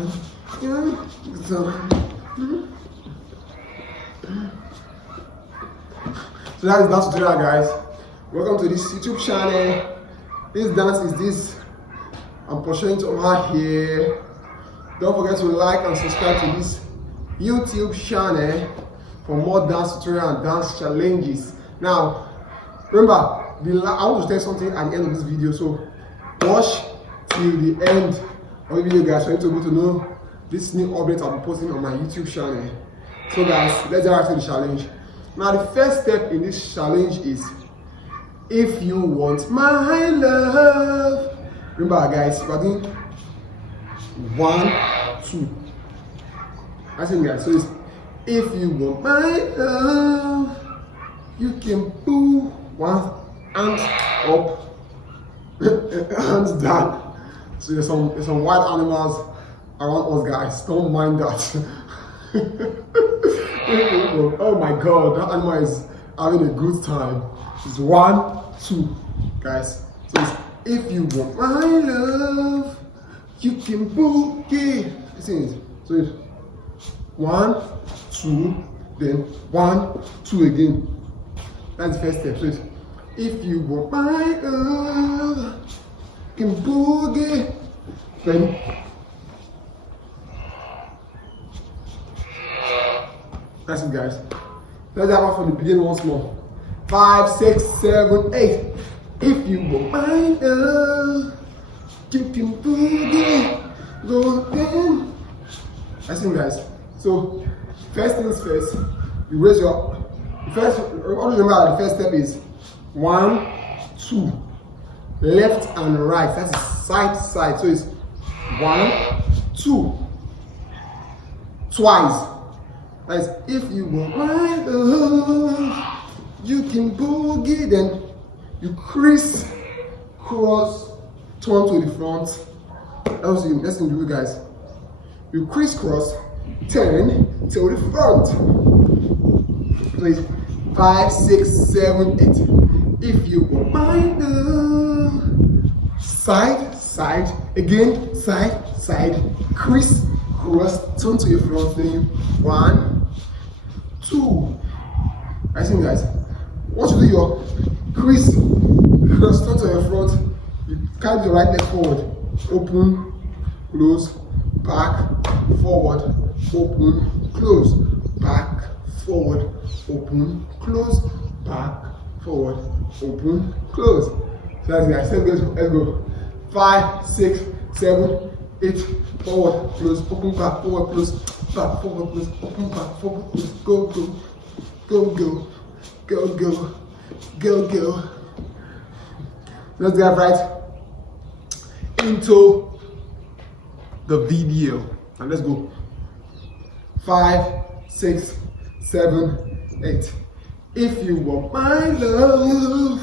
So that is dance tutorial, guys. Welcome to this YouTube channel. This dance is this. I'm pushing it over here. Don't forget to like and subscribe to this YouTube channel for more dance tutorial and dance challenges. Now, remember, I want to tell something at the end of this video, so watch till the end of the video, guys, for you to be able to know this new update I'll be posting on my YouTube channel. So guys, let's get right to the challenge. Now the first step in this challenge is, if you want my love. Remember, guys, we're doing 1, 2. I think, guys, so it's, if you want my love, you can pull one hand up, hands down. So there's some wild animals around us, guys. Don't mind that. Oh my God, that animal is having a good time. It's 1, 2, guys. So it's, if you want my love, you can boogie. Listen, so it's 1, 2, then 1, 2 again. That's the first step. So it's, if you want my love, you can boogie. Then that's it, guys. Let's have one from the beginning once more. 5, 6, 7, 8. If you want my love, you can boogie. Go again. That's it, guys. So first things first, you raise your first. Always remember the first step is 1, 2, left and right. That's side to side. So it's 1, 2, twice. That's if you want my love, you can boogie. Then you crisscross, turn to the front. That's the next thing you do, guys. You crisscross, turn to the front. So it's 5, 6, 7, 8. If you want my love, side, side, again, side, side, crisscross, turn to your front. Then you 1, 2. I think, guys, once you do your crisscross, turn to your front, you carry the right leg forward, open, close, back, forward, open, close, back, forward, open, close, back, forward, open, close. So that's it, guys. Let's go. 5, 6, 7, 8. Forward, close, open, back, forward, close, back, forward, close, open, back, forward, close. Go, go, go, go, go, go, go, go. Let's get right into the video. And let's go. 5, 6, 7, 8. If you want my love,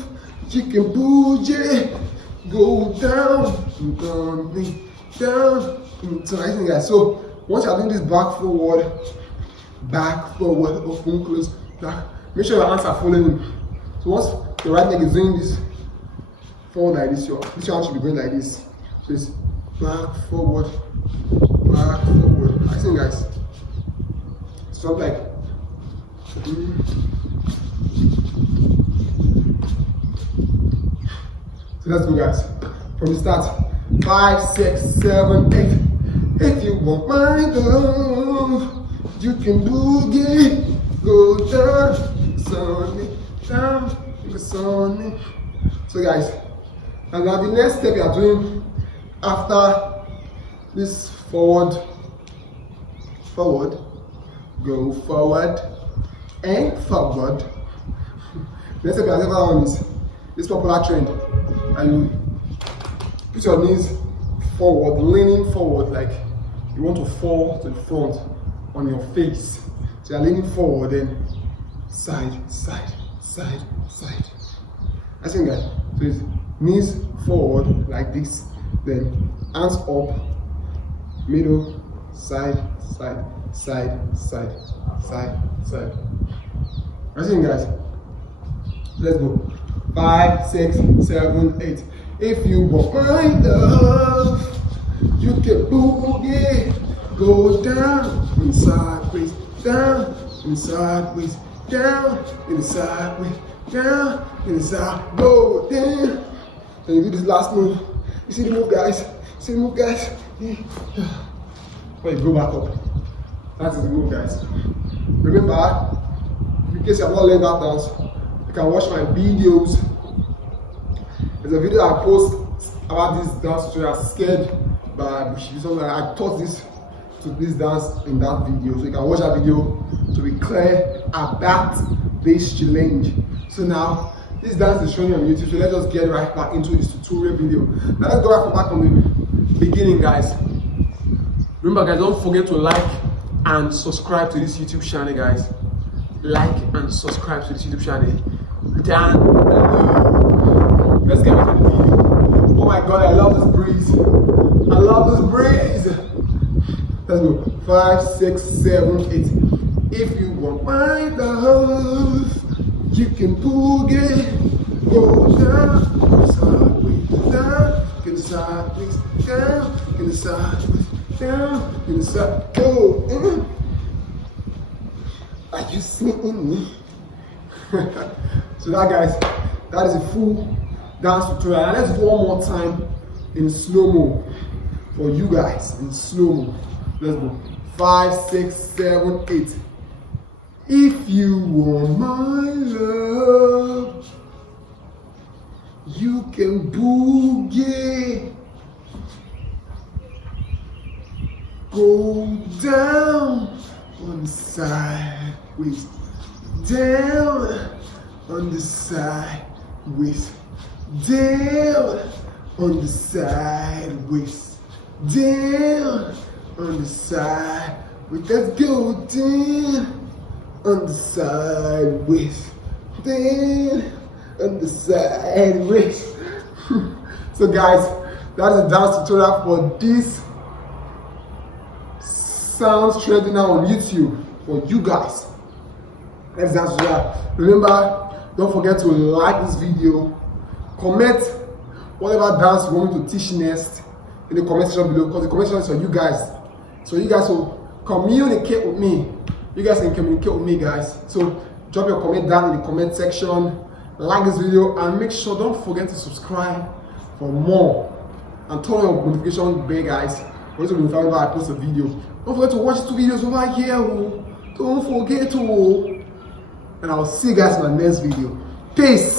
you can boogie. Go down, down, down. So I think, guys. So once you're doing this back, forward, open, close, back. Make sure your hands are following. So once the right leg is doing this forward like this, your this hand should be going like this. So it's back, forward, back, forward. I think, guys. So like. So let's go, guys. From the start. 5, 6, 7, 8. If you want my love, you can boogie. Go down, sunny, down, sunny. So, guys, and now the next step you are doing after this forward, go forward and forward. Next step you are doing on is this popular trend, and you put your knees forward, leaning forward, like you want to fall to the front on your face. So you're leaning forward, then side, side, side, side. I think, guys. So it's knees forward like this, then hands up, middle, side, side, side, side, side, side. I think, guys. Let's go. 5, 6, 7, 8. If you want my love, you can boogie. Go down and sideways, down and sideways, down and sideways, down and side. Go down. And you do this last move. You see the move, guys? See the move, guys? When you go back up. That is the move, guys. Remember, in case you have not learned that dance, you can watch my videos. There's a video I post about this dance tutorial, Scared by Bushi. So I taught this dance in that video. So you can watch that video to be clear about this challenge. So now, this dance is showing on YouTube, so let's just get right back into this tutorial video. Now let's go right back from the beginning, guys. Remember, guys, don't forget to like and subscribe to this YouTube channel, guys. Like and subscribe to this YouTube channel down below. Let's get back to the video. Oh my God, I love this breeze. I love this breeze. Let's go. 5, 6, 7, 8. If you want my love, you can boogie. Go down, sideways, down, get sideways, down, get sideways, down, get side. Go. Are you seeing me? So that, guys, that is a full dance tutorial. And let's do one more time in slow-mo for you guys in slow-mo. Let's go. 5, 6, 7, 8. If you want my love, you can boogie. Go down on the sideways, down on the sideways, down on the sideways, down on the sideways. Let's go down on the sideways, down on the sideways. So guys, that is a dance tutorial for this sounds trending now on YouTube for you guys. Let's dance tutorial. Remember, don't forget to like this video, comment whatever dance you want me to teach next in the comment section below, because the comment section is for you guys. So you guys will communicate with me. You guys can communicate with me, guys. So drop your comment down in the comment section, like this video, and make sure, don't forget to subscribe for more, and turn on your notification bell, guys, for you to be notified when I post a video. Don't forget to watch 2 videos over here. Don't forget to. And I'll see you guys in my next video. Peace.